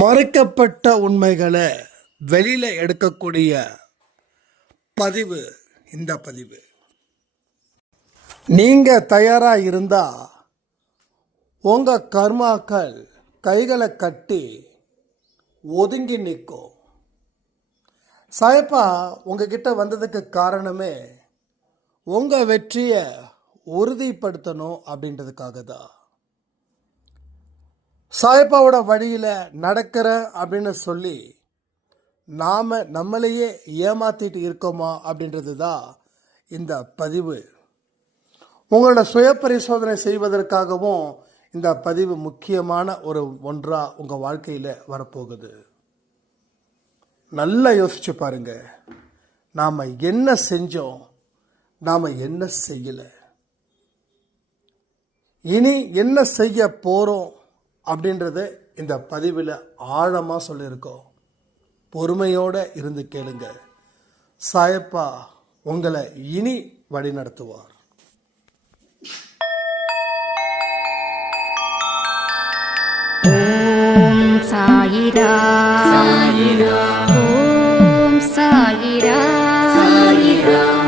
மறைக்கப்பட்ட உண்மைகளை வெளியில் எடுக்கக்கூடிய பதிவு இந்த பதிவு. நீங்கள் தயாராக இருந்தால் உங்கள் கர்மாக்கள் கைகளை கட்டி ஒதுங்கி நிற்கும். சாயப்பா உங்ககிட்ட வந்ததுக்கு காரணமே உங்கள் வெற்றியை உறுதிப்படுத்தணும் அப்படின்றதுக்காக தான். சாயப்பாவோட வழியில் நடக்கிற அப்படின்னு சொல்லி நாம் நம்மளையே ஏமாத்திட்டு இருக்கோமா அப்படின்றது தான் இந்த பதிவு. உங்களோட சுய பரிசோதனை செய்வதற்காகவும் இந்த பதிவு முக்கியமான ஒரு ஒன்றாக உங்கள் வாழ்க்கையில் வரப்போகுது. நல்லா யோசிச்சு பாருங்க. நாம் என்ன செஞ்சோம்? நாம் என்ன செய்யலை? இனி என்ன செய்ய போகிறோம் அப்படின்றத இந்த பதிவில் ஆழமாக சொல்லியிருக்கோம். பொறுமையோடு இருந்து கேளுங்க. சாயப்பா உங்களை இனி வழி நடத்துவார் ஓம் சாயிரா. சாயிரா. ஓம் சாயிரா. சாயிரா.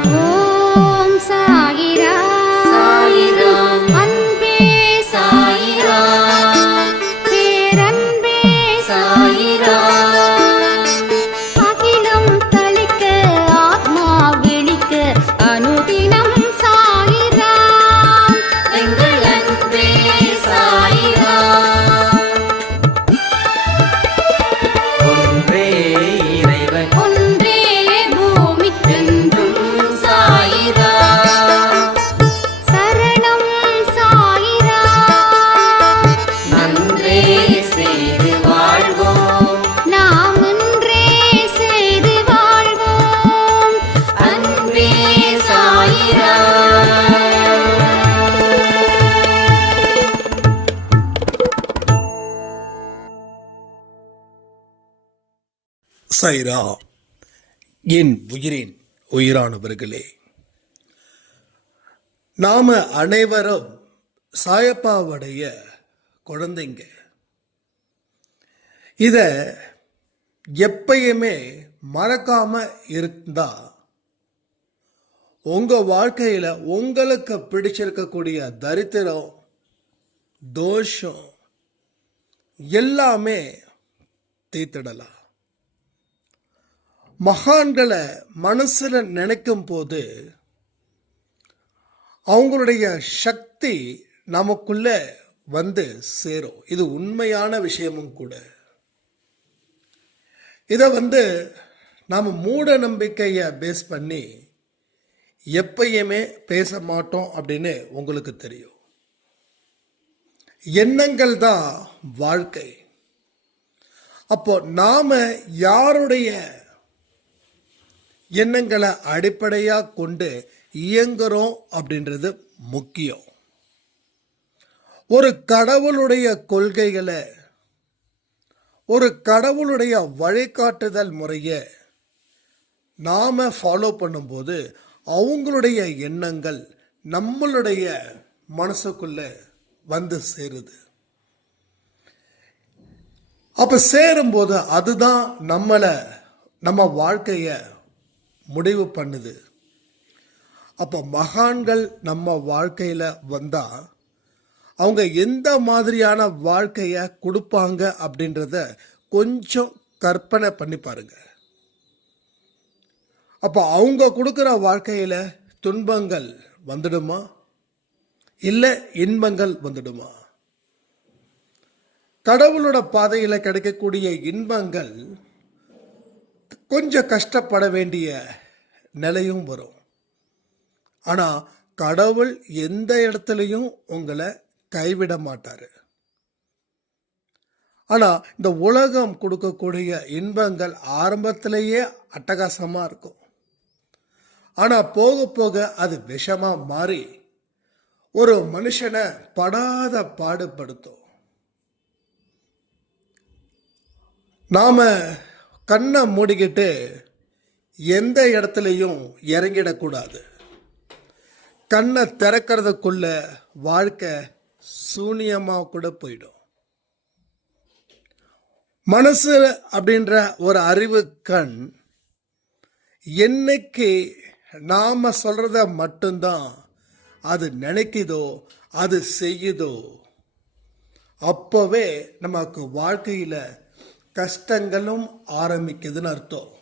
சைரா? என் உயிரின் உயிரானவர்களே நாம அனைவரும் சாயப்பாவுடைய குழந்தைங்க. இத எப்பயுமே மறக்காம இருந்தா உங்க வாழ்க்கையில உங்களுக்கு பிடிச்சிருக்கக்கூடிய தரித்திரம் தோஷம் எல்லாமே தீர்த்திடலாம். மகான்களை மனசில் நினைக்கும் போது அவங்களுடைய சக்தி நமக்குள்ள வந்து சேரும். இது உண்மையான விஷயமும் கூட. இதை வந்து நாம் மூட நம்பிக்கையை பேஸ் பண்ணி எப்பயுமே பேச மாட்டோம் அப்படின்னு உங்களுக்கு தெரியும். எண்ணங்கள் தான் வாழ்க்கை. அப்போ நாம யாருடைய எண்ணங்களை அடிப்படையாக கொண்டு இயங்குறோம் அப்படின்றது முக்கியம். ஒரு கடவுளுடைய கொள்கைகளை ஒரு கடவுளுடைய வழிகாட்டுதல் முறையை நாம் ஃபாலோ பண்ணும்போது அவங்களுடைய எண்ணங்கள் நம்மளுடைய மனசுக்குள்ளே வந்து சேருது. அப்போ சேரும்போது அதுதான் நம்மளை நம்ம வாழ்க்கையை முடிவு பண்ணுது. அப்போ மகான்கள் நம்ம வாழ்க்கையில் வந்தால் அவங்க எந்த மாதிரியான வாழ்க்கையை கொடுப்பாங்க அப்படின்றத கொஞ்சம் கற்பனை பண்ணி பாருங்க. அப்போ அவங்க கொடுக்குற வாழ்க்கையில் துன்பங்கள் வந்துடுமா? இல்லை இன்பங்கள் வந்துடுமா? கடவுளோட பாதையில் கிடைக்கக்கூடிய இன்பங்கள் கொஞ்சம் கஷ்டப்பட வேண்டிய நிலையும் வரும். ஆனால் கடவுள் எந்த இடத்துலையும் உங்களை கைவிட மாட்டார். ஆனால் இந்த உலகம் கொடுக்கக்கூடிய இன்பங்கள் ஆரம்பத்திலேயே அட்டகாசமாக இருக்கும். ஆனால் போக போக அது விஷமாக மாறி ஒரு மனுஷனை படாத பாடுபடுத்தும். நாம் கண்ணை மூடிக்கிட்டு எந்த இடத்துலையும் இறங்கிடக்கூடாது. கண்ணை திறக்கிறதுக்குள்ள வாழ்க்கை சூனியமாக கூட போயிடும். மனசு அப்படின்ற ஒரு அறிவு கண் என்னைக்கு நாம் சொல்கிறத மட்டும்தான் அது நினைக்குதோ அது செய்யுதோ அப்போவே நமக்கு வாழ்க்கையில் கஷ்டங்களும் ஆரம்பிக்குதுன்னு அர்த்தம்.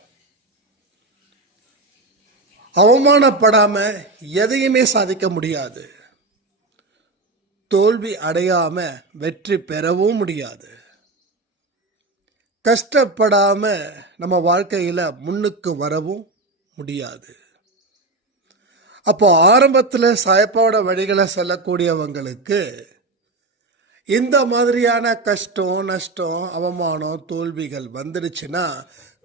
அவமானப்படாமல் எதையுமே சாதிக்க முடியாது. தோல்வி அடையாமல் வெற்றி பெறவும் முடியாது. கஷ்டப்படாமல் நம்ம வாழ்க்கையில் முன்னுக்கு வரவும் முடியாது. அப்போ ஆரம்பத்தில் சாயப்பாவோட வழிகளை செல்லக்கூடியவங்களுக்கு இந்த மாதிரியான கஷ்டம் நஷ்டம் அவமானம் தோல்விகள் வந்துடுச்சுன்னா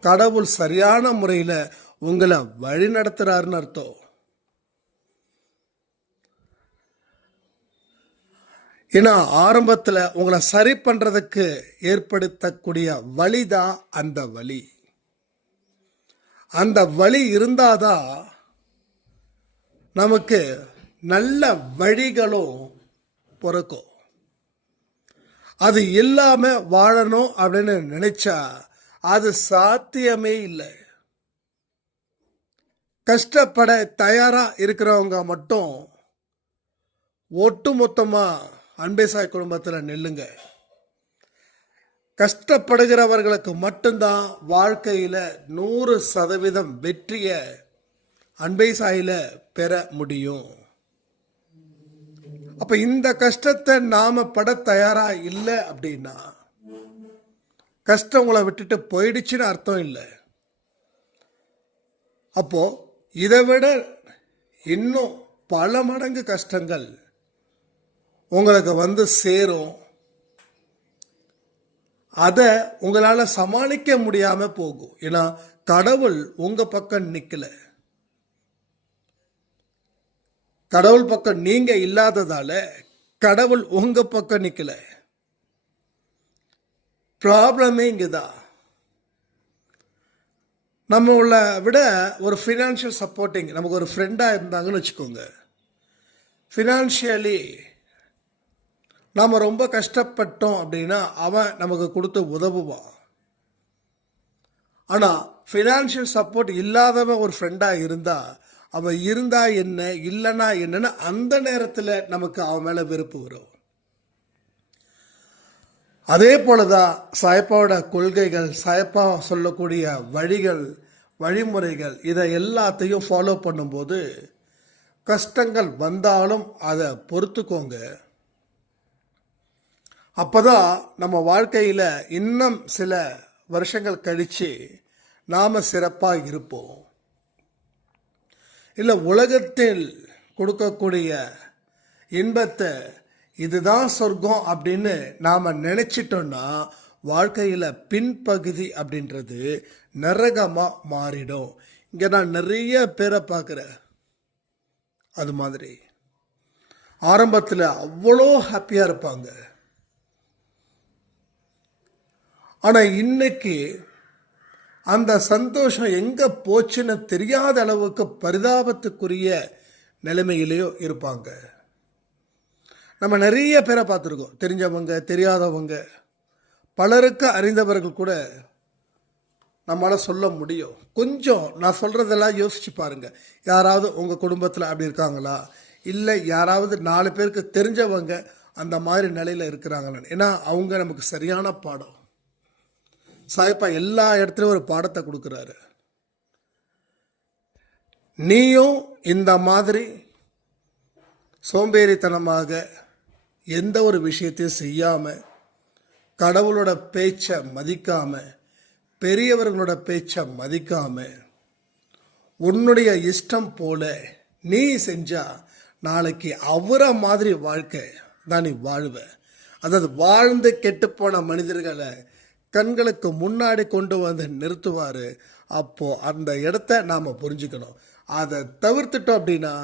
கடவுள் சரியான முறையில் உங்களை வழி நடத்துறாருன்னு அர்த்தம். ஏன்னா ஆரம்பத்தில் உங்களை சரி பண்ணுறதுக்கு ஏற்படுத்தக்கூடிய வழி தான் அந்த வழி. அந்த வழி இருந்தாதான் நமக்கு நல்ல வழிகளும் பிறக்கும். அது இல்லாம வாழணும் அப்படின்னு நினைச்சா அது சாத்தியமே இல்லை. கஷ்டப்பட தயாராக இருக்கிறவங்க மட்டும் ஒட்டுமொத்தமா அன்பேசாய் குடும்பத்தில் நில்லுங்க. கஷ்டப்படுகிறவர்களுக்கு மட்டும்தான் வாழ்க்கையில் நூறு சதவீதம் வெற்றியை அன்பை சாயில் பெற முடியும். அப்போ இந்த கஷ்டத்தை நாம் பட தயாராக இல்லை அப்படின்னா கஷ்டம் உங்களை விட்டுட்டு போயிடுச்சுன்னு அர்த்தம் இல்லை. அப்போது இதை விட இன்னும் பல மடங்கு கஷ்டங்கள் உங்களுக்கு வந்து சேரும். அதை உங்களால் சமாளிக்க முடியாமல் போகும். ஏன்னா கடவுள் உங்கள் பக்கம் நிற்கலை கடவுள் பக்கம் நீங்க இல்லாததால கடவுள் உங்க பக்கம் நிக்கல. ப்ராப்ளமே இங்கதான். நம்ம உள்ள விட ஒரு ஃபினான்ஷியல் சப்போர்ட்டிங் நமக்கு ஒரு ஃப்ரெண்டாக இருந்தாங்கன்னு வச்சுக்கோங்க. ஃபினான்ஷியலி நாம் ரொம்ப கஷ்டப்பட்டோம் அப்படின்னா அவன் நமக்கு கொடுத்து உதவுவான். ஆனால் ஃபினான்ஷியல் சப்போர்ட் இல்லாதவன் ஒரு ஃப்ரெண்டாக இருந்தால் அவன் இருந்தால் என்ன இல்லைன்னா என்னன்னு அந்த நேரத்தில் நமக்கு அவன் மேலே வெறுப்பு வரும். அதே போல தான் சாயப்பாவோட கொள்கைகள் சாயப்பா சொல்லக்கூடிய வழிகள் வழிமுறைகள் இதை எல்லாத்தையும் ஃபாலோ பண்ணும்போது கஷ்டங்கள் வந்தாலும் அதை பொறுத்துக்கோங்க. அப்போதான் நம்ம வாழ்க்கையில் இன்னும் சில வருஷங்கள் கழித்து நாம் சிறப்பாக இருப்போம். இல்லை உலகத்தில் கொடுக்கக்கூடிய இன்பத்தை இதுதான் சொர்க்கம் அப்படின்னு நாம் நினச்சிட்டோன்னா வாழ்க்கையில் பின்பகுதி அப்படின்றது நரகமாக மாறிடும். இங்கே நான் நிறைய பேரை பார்க்குறேன். அது மாதிரி. ஆரம்பத்தில் அவ்வளோ ஹாப்பியாக இருப்பாங்க. ஆனால் இன்னைக்கு அந்த சந்தோஷம் எங்கே போச்சுன்னு தெரியாத அளவுக்கு பரிதாபத்துக்குரிய நிலைமையிலேயோ இருப்பாங்க. நம்ம நிறைய பேரை பார்த்துருக்கோம். தெரிஞ்சவங்க தெரியாதவங்க. பலருக்கு அறிந்தவர்கள் கூட நம்மளால் சொல்ல முடியும். கொஞ்சம் நான் சொல்கிறதெல்லாம் யோசிச்சு பாருங்கள் யாராவது உங்கள் குடும்பத்தில் அப்படி இருக்காங்களா? இல்லை யாராவது நாலு பேருக்கு தெரிஞ்சவங்க அந்த மாதிரி நிலையில் இருக்கிறாங்களான்னு ஏன்னா அவங்க நமக்கு சரியான பாடம். சாயப்பா எல்லா இடத்துலையும் ஒரு பாடத்தை கொடுக்குறாரு. நீயும் இந்த மாதிரி சோம்பேறித்தனமாக எந்த ஒரு விஷயத்தையும் செய்யாமல் கடவுளோட பேச்சை மதிக்காமல் பெரியவர்களோட பேச்சை மதிக்காமல் உன்னுடைய இஷ்டம் போல நீ செஞ்சால் நாளைக்கு அவரை மாதிரி வாழ்க்கை தான் நீ வாழ்வ. அதாவது வாழ்ந்து கெட்டுப்போன மனிதர்களை கண்களுக்கு முன்னாடி கொண்டு வந்து நிறுத்துவார். அப்போது அந்த இடத்த நாம் புரிஞ்சுக்கணும். அதை தவிர்த்துட்டோம் அப்படின்னா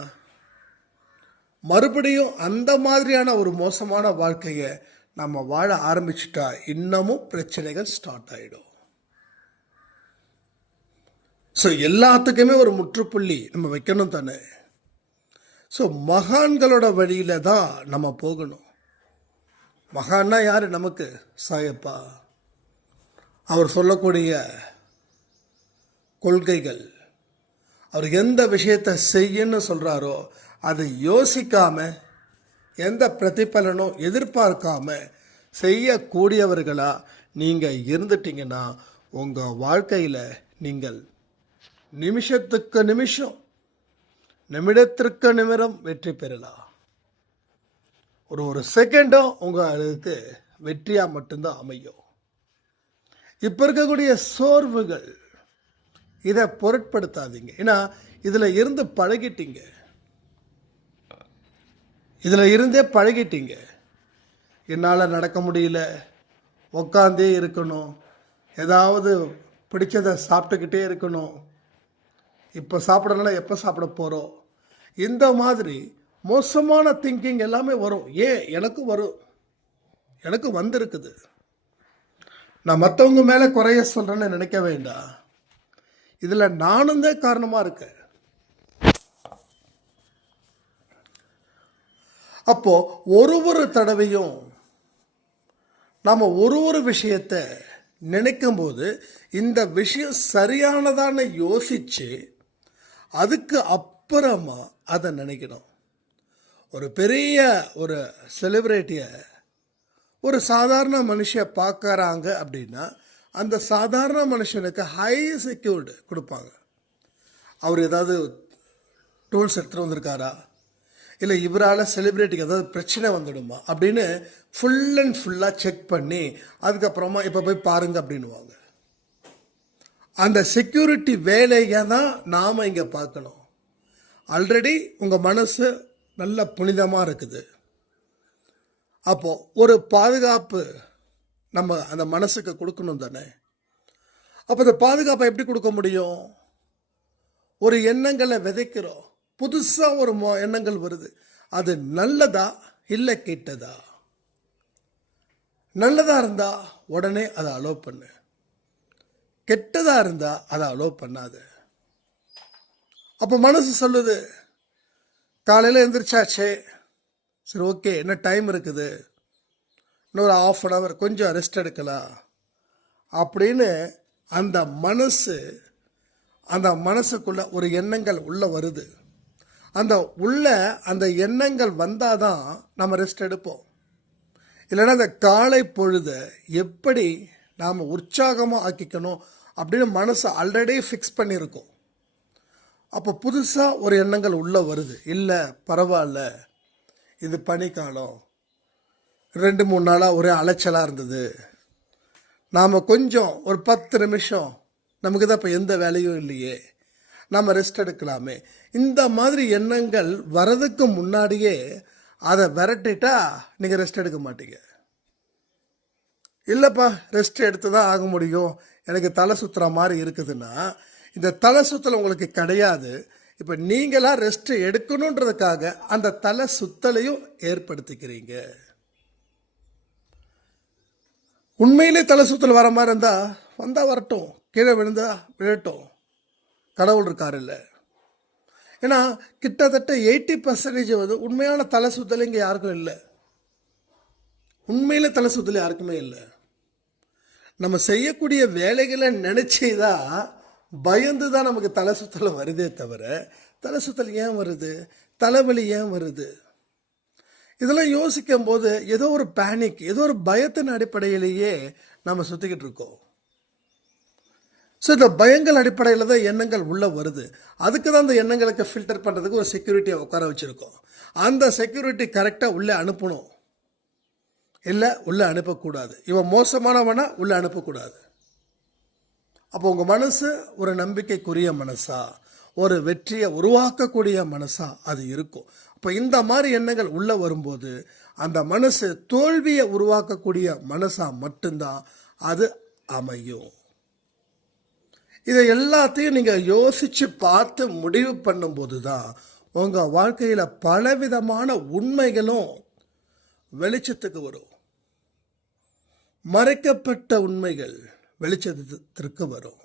மறுபடியும் அந்த மாதிரியான ஒரு மோசமான வாழ்க்கையை நம்ம வாழ ஆரம்பிச்சிட்டா இன்னமும் பிரச்சனைகள் ஸ்டார்ட் ஆகிடும் ஸோ எல்லாத்துக்குமே ஒரு முற்றுப்புள்ளி நம்ம வைக்கணும் தானே? ஸோ மகான்களோட வழியில தான் நம்ம போகணும். மகான்னா யார் நமக்கு? சாயப்பா. அவர் சொல்லக்கூடிய கொள்கைகள். அவர் எந்த விஷயத்தை செய்யன்னு சொல்கிறாரோ அதை யோசிக்காம எந்த பிரதிபலனும் எதிர்பார்க்காம செய்யக்கூடியவர்களாக நீங்கள் இருந்துட்டீங்கன்னா உங்கள் வாழ்க்கையில் நீங்கள் நிமிஷத்துக்கு நிமிஷம் நிமிடத்திற்கு நிமிடம் வெற்றி பெறலாம். ஒரு ஒரு செகண்டும் உங்களுக்கு வெற்றியாக மட்டும்தான் அமையும். இப்போ இருக்கக்கூடிய சோர்வுகள் இதை பொருட்படுத்தாதீங்க. ஏன்னா இதில் இருந்து பழகிட்டீங்க. இதில் இருந்தே பழகிட்டீங்க. என்னால் நடக்க முடியல. உக்காந்தே இருக்கணும். ஏதாவது பிடிச்சதை சாப்பிட்டுக்கிட்டே இருக்கணும். இப்போ சாப்பிடலாம் எப்போ சாப்பிட போகிறோம்? இந்த மாதிரி மோசமான திங்கிங் எல்லாமே வரும். ஏன்? எனக்கு வரும். எனக்கு வந்திருக்குது. நான் மற்றவங்க மேலே குறைய சொல்கிறேன்னு நினைக்க வேண்டாம். இதில் நானும் தான் காரணமாக இருக்கேன். அப்போது ஒரு ஒரு தடவையும் நாம் ஒரு ஒரு விஷயத்தை நினைக்கும் போது இந்த விஷயம் சரியானதான்னு யோசித்து அதுக்கு அப்புறமா அதை நினைக்கணும். ஒரு பெரிய ஒரு செலிப்ரிட்டியை ஒரு சாதாரண மனுஷன் பார்க்குறாங்க அப்படின்னா அந்த சாதாரண மனுஷனுக்கு ஹை செக்யூர்டு கொடுப்பாங்க. அவர் ஏதாவது டூல்ஸ் எடுத்துகிட்டு வந்திருக்காரா? இல்லை இவரால் செலிப்ரிட்டிக்கு ஏதாவது பிரச்சனை வந்துடுமா? அப்படின்னு ஃபுல் அண்ட் ஃபுல்லாக செக் பண்ணி அதுக்கப்புறமா இப்போ போய் பாருங்கள் அப்படின்னுவாங்க. அந்த செக்யூரிட்டி வேலையை தான் நாம் இங்கே பார்க்கணும். ஆல்ரெடி உங்கள் மனசு நல்ல புனிதமாக இருக்குது. அப்போது ஒரு பாதுகாப்பு நம்ம அந்த மனசுக்கு கொடுக்கணும் தானே? அப்போ அந்த பாதுகாப்பை எப்படி கொடுக்க முடியும்? ஒரு எண்ணங்களை விதைக்கிறோம். புதுசாக ஒரு மொ எண்ணங்கள் வருது. அது நல்லதா இல்லை கெட்டதா? நல்லதாக இருந்தால் உடனே அதை அலோவ் பண்ணு. கெட்டதாக இருந்தால் அதை அலோவ் பண்ணாது. அப்போ மனசு சொல்லுது காலையில் எழுந்திரிச்சாச்சே சரி ஓகே என்ன டைம் இருக்குது? இன்னொரு ஆஃப் அன் ஹவர் கொஞ்சம் ரெஸ்ட் எடுக்கலாம். அப்படின்னு அந்த மனசு அந்த மனசுக்குள்ள ஒரு எண்ணங்கள் உள்ளே வருது. அந்த உள்ள அந்த எண்ணங்கள் வந்தால் தான் நம்ம ரெஸ்ட் எடுப்போம். இல்லைன்னா அந்த காலை பொழுதை எப்படி நாம் உற்சாகமாக ஆக்கிக்கணும் அப்படின்னு மனசை ஆல்ரெடி ஃபிக்ஸ் பண்ணியிருக்கோம். அப்போ புதுசாக ஒரு எண்ணங்கள் உள்ளே வருது. இல்லை பரவாயில்ல. இது பனிக்காலம். ரெண்டு மூணு நாளாக ஒரே அலைச்சலாக இருந்தது. நாம் கொஞ்சம் ஒரு பத்து நிமிஷம் நமக்கு தான் இப்போ எந்த வேலையும் இல்லையே. நம்ம ரெஸ்ட் எடுக்கலாமே. இந்த மாதிரி எண்ணங்கள் வரதுக்கு முன்னாடியே அதை விரட்டிட்டா நீங்கள் ரெஸ்ட் எடுக்க மாட்டீங்க. இல்லைப்பா ரெஸ்ட் எடுத்து தான் ஆக முடியும். எனக்கு தலை சுற்றுற மாதிரி இருக்குதுன்னா இந்த தலை சுத்தல் உங்களுக்கு கிடையாது. இப்போ நீங்களாக ரெஸ்ட் எடுக்கணுன்றதுக்காக அந்த தலை சுத்தலையும் ஏற்படுத்திக்கிறீங்க. உண்மையிலே தலை சுத்தல் வர மாதிரி இருந்தால் வந்தால் வரட்டும். கீழே விழுந்தா விழட்டும். கடவுள் இருக்கார் இல்லை ஏன்னா கிட்டத்தட்ட எயிட்டி பர்சன்டேஜ் வந்து உண்மையான தலை சுத்தல் இங்கே யாருக்கும் இல்லை. உண்மையில் தலை சுத்தல் யாருக்குமே இல்லை. நம்ம செய்யக்கூடிய வேலைகளை நினச்சி தான் பயந்து தான் நமக்கு தலை சுத்தல் வருதே தவிர தலை சுத்தல் ஏன் வருது? தலைவலி ஏன் வருது? இதெல்லாம் யோசிக்கும் போது ஏதோ ஒரு பேனிக் ஏதோ ஒரு பயத்தின் அடிப்படையிலேயே நம்ம சுற்றிக்கிட்டு இருக்கோம். ஸோ இந்த பயங்கள் அடிப்படையில் தான் எண்ணங்கள் உள்ளே வருது. அதுக்கு தான் அந்த எண்ணங்களுக்கு ஃபில்டர் பண்ணுறதுக்கு ஒரு செக்யூரிட்டியை உட்கார வச்சுருக்கோம். அந்த செக்யூரிட்டி கரெக்டாக உள்ளே அனுப்பணும். இல்லை உள்ளே அனுப்பக்கூடாது. இவன் மோசமானவனா உள்ளே அனுப்பக்கூடாது. அப்போ உங்கள் மனசு ஒரு நம்பிக்கைக்குரிய மனசா? ஒரு வெற்றியை உருவாக்கக்கூடிய மனசா? அது இருக்கும். அப்போ இந்த மாதிரி எண்ணங்கள் உள்ளே வரும்போது அந்த மனசு தோல்வியை உருவாக்கக்கூடிய மனசாக மட்டும்தான் அது அமையும். இதை எல்லாத்தையும் நீங்கள் யோசித்து பார்த்து முடிவு பண்ணும்போது தான் உங்கள் வாழ்க்கையில் பலவிதமான உண்மைகளும் வெளிச்சத்துக்கு வரும். மறைக்கப்பட்ட உண்மைகள் வெளிச்சத்திற்கு வரும்.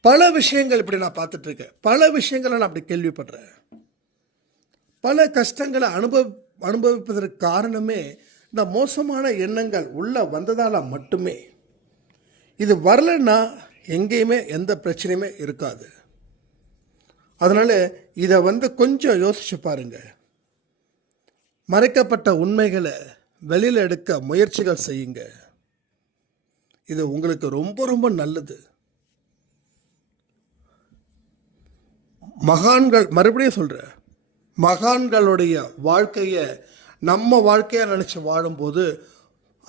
பல விஷயங்கள் இப்படி நான் பார்த்துட்டு இருக்கேன். பல விஷயங்களை நான் அப்படி கேள்விப்படுறேன். பல கஷ்டங்களை அனுபவ அனுபவிப்பதற்கு காரணமே இந்த மோசமான எண்ணங்கள் உள்ளே வந்ததால் மட்டுமே. இது வரலைன்னா எங்கேயுமே எந்த பிரச்சனையுமே இருக்காது. அதனால் இதை வந்து கொஞ்சம் யோசிச்சு பாருங்கள் மறைக்கப்பட்ட உண்மைகளை வெளியில் எடுக்க முயற்சிகள் செய்யுங்க. இது உங்களுக்கு ரொம்ப ரொம்ப நல்லது. மகான்கள் மறுபடியும் சொல்கிறேன் மகான்களுடைய வாழ்க்கையை நம்ம வாழ்க்கையாக நினச்சி வாழும்போது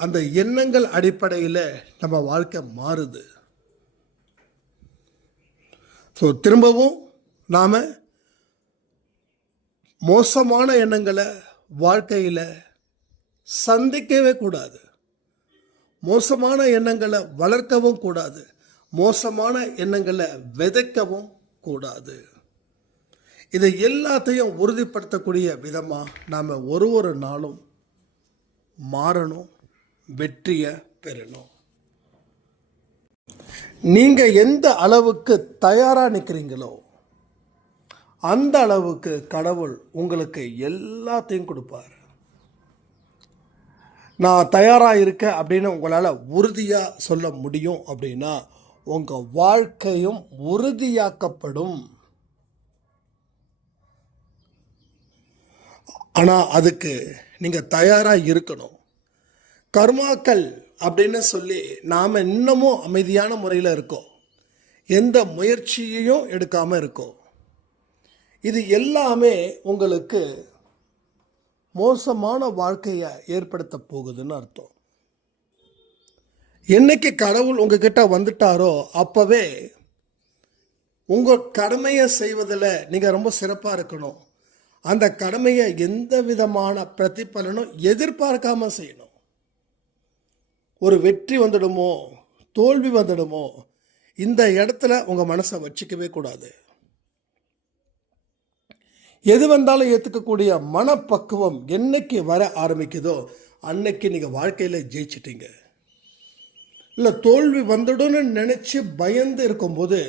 அந்த எண்ணங்கள் அடிப்படையில் நம்ம வாழ்க்கை மாறுது. ஸோ திரும்பவும் நாம் மோசமான எண்ணங்களை வாழ்க்கையில் சந்திக்கவே கூடாது. மோசமான எண்ணங்களை வளர்க்கவும் கூடாது. மோசமான எண்ணங்களை விதைக்கவும் கூடாது. இதை எல்லாத்தையும் உறுதிப்படுத்தக்கூடிய விதமாக நாம் ஒரு ஒரு நாளும் மாறணும் வெற்றியை பெறணும். நீங்கள் எந்த அளவுக்கு தயாராக நிற்கிறீங்களோ அந்த அளவுக்கு கடவுள் உங்களுக்கு எல்லாத்தையும் கொடுப்பார். நான் தயாராக இருக்கேன் அப்படின்னு உங்களால் உறுதியாக சொல்ல முடியும் அப்படின்னா உங்கள் வாழ்க்கையும் உறுதியாக்கப்படும். ஆனால் அதுக்கு நீங்கள் தயாராக இருக்கணும். கர்மாக்கள் அப்படின்னு சொல்லி நாம் இன்னமும் அமைதியான முறையில் இருக்கோம். எந்த முயற்சியையும் எடுக்காமல் இருக்கோம். இது எல்லாமே உங்களுக்கு மோசமான வாழ்க்கையை ஏற்படுத்த போகுதுன்னு அர்த்தம். என்னைக்கு கடவுள் உங்ககிட்ட வந்துட்டாரோ அப்போவே உங்கள் கடமையை செய்வதில் நீங்கள் ரொம்ப சிறப்பாக இருக்கணும். அந்த கடமையை எந்த விதமான பிரதிபலனும் எதிர்பார்க்காம செய்யணும். ஒரு வெற்றி வந்துடுமோ? தோல்வி வந்துடுமோ? இந்த இடத்துல உங்கள் மனசை வச்சுக்கவே கூடாது. எது வந்தாலும் ஏற்றுக்கக்கூடிய மனப்பக்குவம் என்னைக்கு வர ஆரம்பிக்குதோ அன்னைக்கு நீங்கள் வாழ்க்கையில் ஜெயிச்சிட்டீங்க. இல்லை தோல்வி வந்துடும்னு நினச்சி பயந்து இருக்கும்போது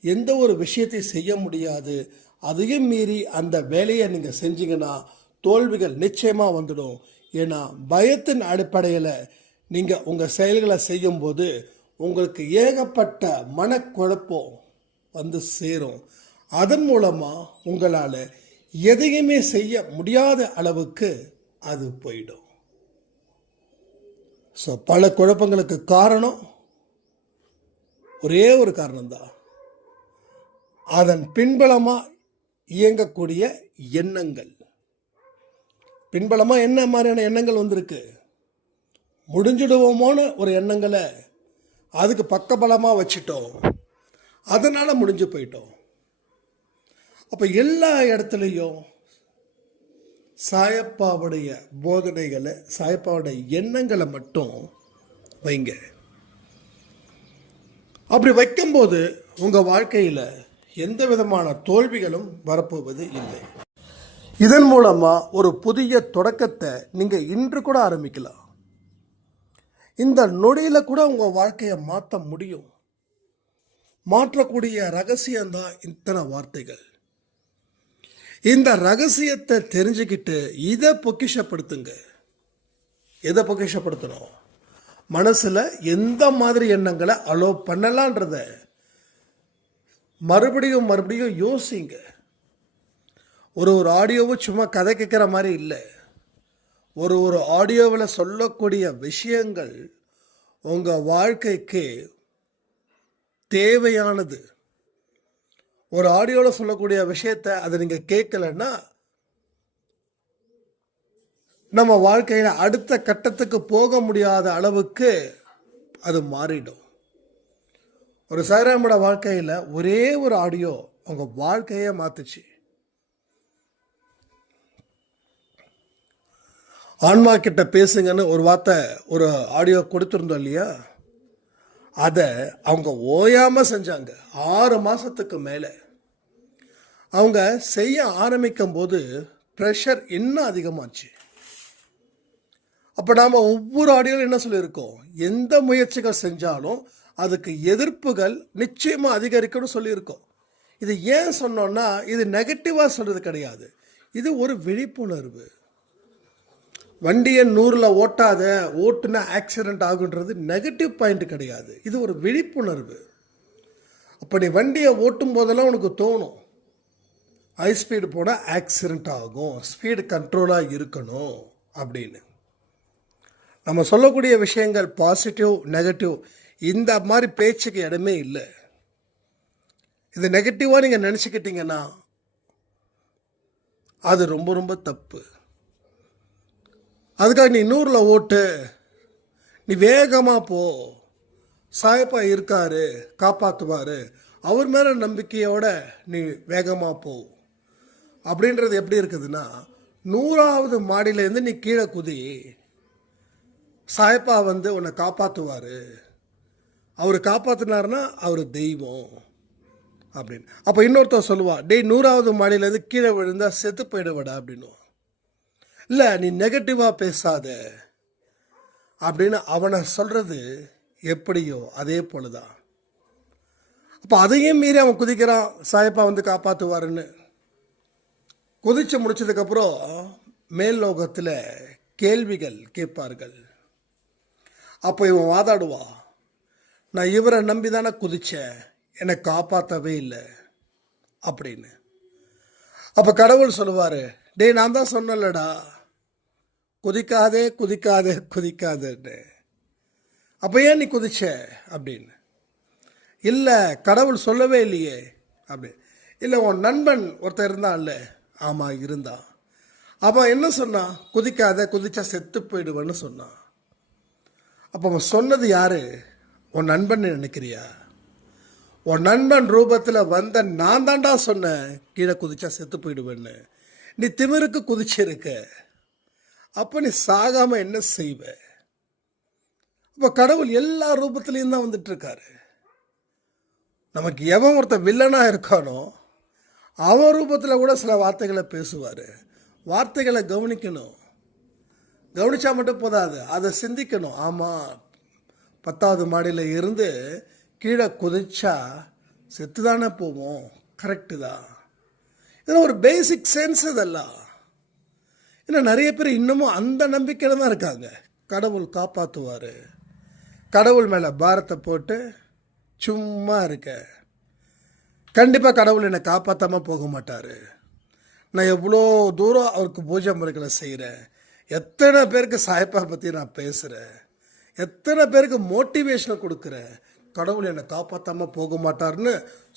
எந்த ஒரு விஷயத்தையும் செய்ய முடியாது. அதையும் மீறி அந்த வேலையை நீங்கள் செஞ்சீங்கன்னா தோல்விகள் நிச்சயமாக வந்துடும். ஏன்னா பயத்தின் அடிப்படையில் நீங்கள் உங்கள் செயல்களை செய்யும்போது உங்களுக்கு ஏகப்பட்ட மனக்குழப்பம் வந்து சேரும். அதன் மூலமாக உங்களால் எதையுமே செய்ய முடியாத அளவுக்கு அது போயிடும். ஸோ பல குழப்பங்களுக்கு காரணம் ஒரே ஒரு காரணம்தான். அதன் பின்பலமாக இயங்கக்கூடிய எண்ணங்கள். பின்பலமாக என்ன மாதிரியான எண்ணங்கள் வந்திருக்கு? முடிஞ்சிடுவோமோன்னு ஒரு எண்ணங்களை அதுக்கு பக்கபலமாக வச்சிட்டோம். அதனால் முடிஞ்சு போயிட்டோம். அப்போ எல்லா இடத்துலையும் சாயப்பாவுடைய போதனைகளை சாயப்பாவுடைய எண்ணங்களை மட்டும் வைங்க. அப்படி வைக்கும்போது உங்கள் வாழ்க்கையில் எந்த விதமான தோல்விகளும் வரப்போவது இல்லை. இதன் மூலமாக ஒரு புதிய தொடக்கத்தை நீங்கள் இன்று கூட ஆரம்பிக்கலாம். இந்த நொடியில் கூட உங்கள் வாழ்க்கையை மாற்ற முடியும். மாற்றக்கூடிய ரகசியம்தான் இத்தனை வார்த்தைகள். இந்த ரகசியத்தை தெரிஞ்சுக்கிட்டு இதை பொக்கிஷப்படுத்துங்க. எதை பொக்கிஷப்படுத்தணும்? மனசில் எந்த மாதிரி எண்ணங்களை அலோ பண்ணலான்றத மறுபடியும் மறுபடியும் யோசிங்க. ஒரு ஒரு ஆடியோவும் சும்மா கதை கேட்குற மாதிரி இல்லை. ஒரு ஒரு ஆடியோவில் சொல்லக்கூடிய விஷயங்கள் உங்கள் வாழ்க்கைக்கு தேவையானது. ஒரு ஆடியோவில் சொல்லக்கூடிய விஷயத்த அதை நீங்கள் கேட்கலன்னா நம்ம வாழ்க்கையில் அடுத்த கட்டத்துக்கு போக முடியாத அளவுக்கு அது மாறிடும். ஒரு சாய்ராமோட வாழ்க்கையில் ஒரே ஒரு ஆடியோ அவங்க வாழ்க்கையே மாற்றுச்சு ஆன்மா கிட்ட பேசுங்கன்னு ஒரு வார்த்தை ஒரு ஆடியோ கொடுத்துருந்தோம் இல்லையா? அதை அவங்க ஓயாமல் செஞ்சாங்க ஆறு மாதத்துக்கு மேலே. அவங்க செய்ய ஆரம்பிக்கும் போது ப்ரெஷர் இன்னும் அதிகமாச்சு. அப்போ நாம் ஒவ்வொரு ஆடியோவில் என்ன சொல்லியிருக்கோம்? எந்த முயற்சிகள் செஞ்சாலும் அதுக்கு எதிர்ப்புகள் நிச்சயமாக அதிகரிக்கணும்னு சொல்லியிருக்கோம். இது ஏன் சொன்னோன்னா இது நெகட்டிவாக சொல்கிறது கிடையாது. இது ஒரு விழிப்புணர்வு. வண்டியை நூறில் ஓட்டாத ஓட்டுனா ஆக்சிடெண்ட் ஆகுன்றது நெகட்டிவ் பாயிண்ட் கிடையாது. இது ஒரு விழிப்புணர்வு. அப்போ நீ வண்டியை ஓட்டும் போதெல்லாம் உனக்கு தோணும். ஹை ஸ்பீடு போனால் ஆக்சிடெண்ட் ஆகும். ஸ்பீடு கண்ட்ரோலாக இருக்கணும் அப்படின்னு. நம்ம சொல்லக்கூடிய விஷயங்கள் பாசிட்டிவ் நெகட்டிவ் இந்த மாதிரி பேச்சுக்கு இடமே இல்லை. இது நெகட்டிவாக நீங்கள் நினச்சிக்கிட்டீங்கன்னா அது ரொம்ப ரொம்ப தப்பு. அதுக்காக நீ நூறில் ஓட்டு. நீ வேகமாக போ. சாயப்பா இருக்காரு காப்பாற்றுவார் அவர் மேலே நம்பிக்கையோட நீ வேகமாக போ. அப்படின்றது எப்படி இருக்குதுன்னா நூறாவது மாடியிலேருந்து நீ கீழே குதி. சாயப்பா வந்து உன்னை காப்பாற்றுவார் அவர் காப்பாற்றினாருன்னா அவர் தெய்வம். அப்படின்னு. அப்போ இன்னொருத்தர் சொல்லுவா டேய் நூறாவது மாடியிலேருந்து கீழே விழுந்தா செத்து போயிடுவடா அப்படின்னுவான் இல்லை நீ நெகட்டிவாக பேசாத. அப்படின்னு அவனை சொல்கிறது எப்படியோ அதே போல தான் அப்போ அதையும் மீறி அவன் குதிக்கிறான். சாயப்பா வந்து காப்பாற்றுவாருன்னு குதிச்சு முடிச்சதுக்கப்புறம் மேல் லோகத்தில் கேள்விகள் கேட்பார்கள். அப்போ இவன் வாதாடுவா நான் இவரை நம்பி தானே குதித்தேன் என்னை காப்பாற்றவே இல்லை. அப்படின்னு. அப்போ கடவுள் சொல்லுவார் டேய் நான் தான் சொன்னலடா குதிக்காதே குதிக்காதே குதிக்காதேன்னு. அப்போ ஏன் நீ குதிச்ச? அப்படின்னு. இல்லை கடவுள் சொல்லவே இல்லையே அப்படி இல்லை உன் நண்பன் ஒருத்தன் இருந்தான்ல ஆமாம் இருந்தான். அப்போ என்ன சொன்னான்? குதிக்காத குதிச்சா செத்து போயிடுவேன்னு சொன்னான். அப்போ அவன் சொன்னது யார்? உன் நண்பன் நினைக்கிறியா? உன் நண்பன் ரூபத்தில் வந்த நான் தாண்டா சொன்னேன் கீழே குதிச்சா செத்து போயிடுவேன்னு. நீ திமிருக்கு குதிச்சிருக்க. அப்போ நீ சாகாமல் என்ன செய்வ? அப்போ கடவுள் எல்லா ரூபத்துலேயும் தான் வந்துட்டுருக்காரு நமக்கு எவன் ஒருத்தன் வில்லனாக இருக்கானோ அவன் ரூபத்தில் கூட சில வார்த்தைகளை பேசுவார். வார்த்தைகளை கவனிக்கணும். கவனித்தா மட்டும் போதாது அதை சிந்திக்கணும். ஆமாம் பத்தாவது மாடியில் இருந்து கீழே குதிச்சா செத்து தானே போவோம். கரெக்டு தான். இதெல்லாம் ஒரு பேசிக் சென்ஸ் இதெல்லாம். ஏன்னா நிறைய பேர் இன்னமும் அந்த நம்பிக்கையில் தான் இருக்காங்க. கடவுள் காப்பாற்றுவார் கடவுள் மேலே பாரத்தை போட்டு சும்மா இருக்க. கண்டிப்பாக கடவுள் என்னை காப்பாற்றாமல் போக மாட்டார். நான் எவ்வளோ தூரம் அவருக்கு பூஜை முறைகளை செய்கிறேன் எத்தனை பேருக்கு சாயப்பா பற்றி நான் பேசுகிறேன் எத்தனை பேருக்கு மோட்டிவேஷனை கொடுக்குறேன். கடவுள் என்னை காப்பாற்றாமல் போக மாட்டார்னு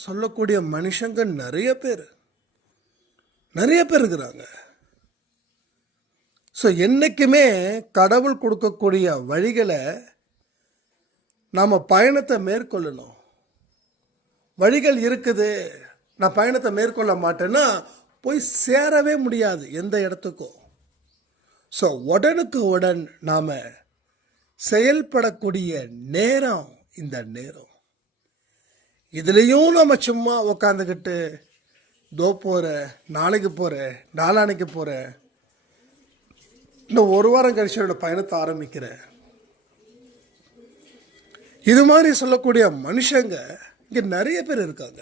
சொல்லக்கூடிய மனுஷங்க நிறைய பேர். நிறைய பேர் இருக்கிறாங்க. ஸோ என்றைக்குமே கடவுள் கொடுக்கக்கூடிய வழிகளை நாம் பயணத்தை மேற்கொள்ளணும். வழிகள் இருக்குது. நான் பயணத்தை மேற்கொள்ள மாட்டேன்னா போய் சேரவே முடியாது எந்த இடத்துக்கும். ஸோ உடனுக்கு உடன் நாம் செயல்படக்கூடிய நேரம் இந்த நேரம். இதுலேயும் நம்ம சும்மா உக்காந்துக்கிட்டு தோ போகிற நாளைக்கு போகிற நாளானைக்கு போகிற இன்னும் ஒரு வாரம் கழிச்சு என்னோடய பயணத்தை ஆரம்பிக்கிறேன். இது மாதிரி சொல்லக்கூடிய மனுஷங்க இங்கே நிறைய பேர் இருக்காங்க.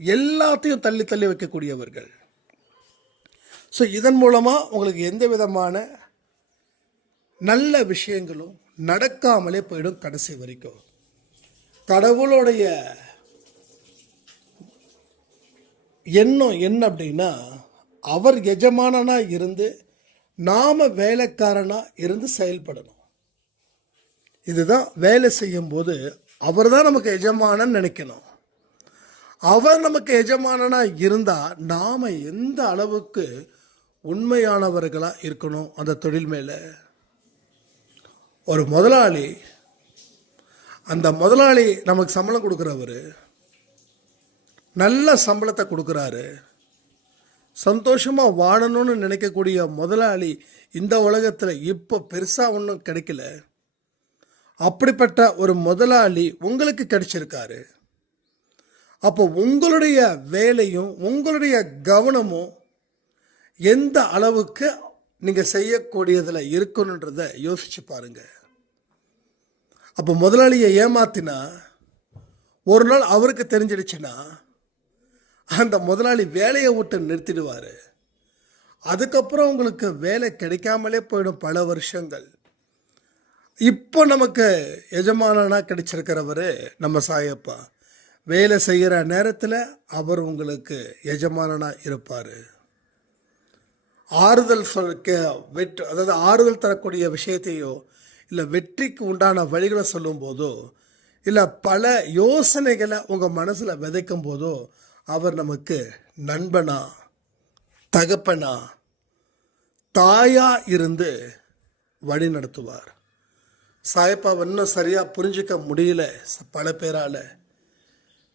எல்லாத்தையும் தள்ளி தள்ளி வைக்கக்கூடியவர்கள். ஸோ இதன் மூலமாக உங்களுக்கு எந்த விதமான நல்ல விஷயங்களும் நடக்காமலே போயிடும் கடைசி வரைக்கும். கடவுளுடைய எண்ணம் என்ன அப்படின்னா அவர் எஜமானனாக இருந்து நாம் வேலைக்காரனாக இருந்து செயல்படணும். இதுதான் வேலை செய்யும் போது அவர் தான் நமக்கு எஜமானன்னு நினைக்கணும். அவர் நமக்கு எஜமானனாக இருந்தால் நாம் எந்த அளவுக்கு உண்மையானவர்களாக இருக்கணும் அந்த தொழில் மேலே? ஒரு முதலாளி அந்த முதலாளி நமக்கு சம்பளம் கொடுக்குறவர் நல்ல சம்பளத்தை கொடுக்குறாரு. சந்தோஷமாக வாழணும்னு நினைக்கக்கூடிய முதலாளி இந்த உலகத்தில் இப்போ பெருசாக ஒன்றும் கிடைக்கல. அப்படிப்பட்ட ஒரு முதலாளி உங்களுக்கு கிடைச்சிருக்காரு. அப்போ உங்களுடைய வேலையும் உங்களுடைய கவனமும் எந்த அளவுக்கு நீங்கள் செய்யக்கூடியதில் இருக்கணுன்றத யோசிச்சு பாருங்கள் அப்போ முதலாளியை ஏமாத்தினா ஒரு நாள் அவருக்கு தெரிஞ்சிடுச்சுன்னா அந்த முதலாளி வேலையை விட்டு நிறுத்திடுவார். அதுக்கப்புறம் உங்களுக்கு வேலை கிடைக்காமலே போயிடும் பல வருஷங்கள். இப்போ நமக்கு எஜமானனா கிடைச்சிருக்கிறவர் நம்ம சாயப்பா. வேலை செய்கிற நேரத்தில் அவர் உங்களுக்கு எஜமானனாக இருப்பார். ஆறுதல் சொல்ல வெற்றி அதாவது ஆறுதல் தரக்கூடிய விஷயத்தையோ இல்லை வெற்றிக்கு உண்டான வழிகளை சொல்லும்போதோ இல்லை பல யோசனைகளை உங்கள் மனசில் விதைக்கும் போதோ அவர் நமக்கு நண்பனா தகப்பனா தாயா இருந்து வழி நடத்துவார். சாயப்பாவை இன்னும் சரியாக புரிஞ்சிக்க முடியல பல பேரால்.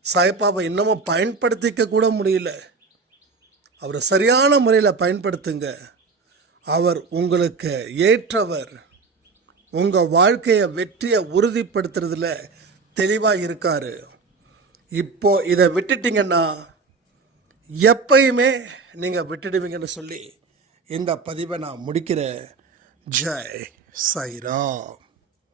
சாயப்பாவை இன்னமும் பயன்படுத்திக்க கூட முடியல. அவரை சரியான முறையில் பயன்படுத்துங்க. அவர் உங்களுக்கு ஏற்றவர். உங்கள் வாழ்க்கையை வெற்றியை உறுதிப்படுத்துறதுல தெளிவாக இருக்காரு. இப்போ இதை விட்டுட்டீங்கன்னா எப்பயுமே நீங்கள் விட்டுடுவீங்கன்னு சொல்லி இந்த பதிவை நான் முடிக்கிறேன். ஜெய் சைராம்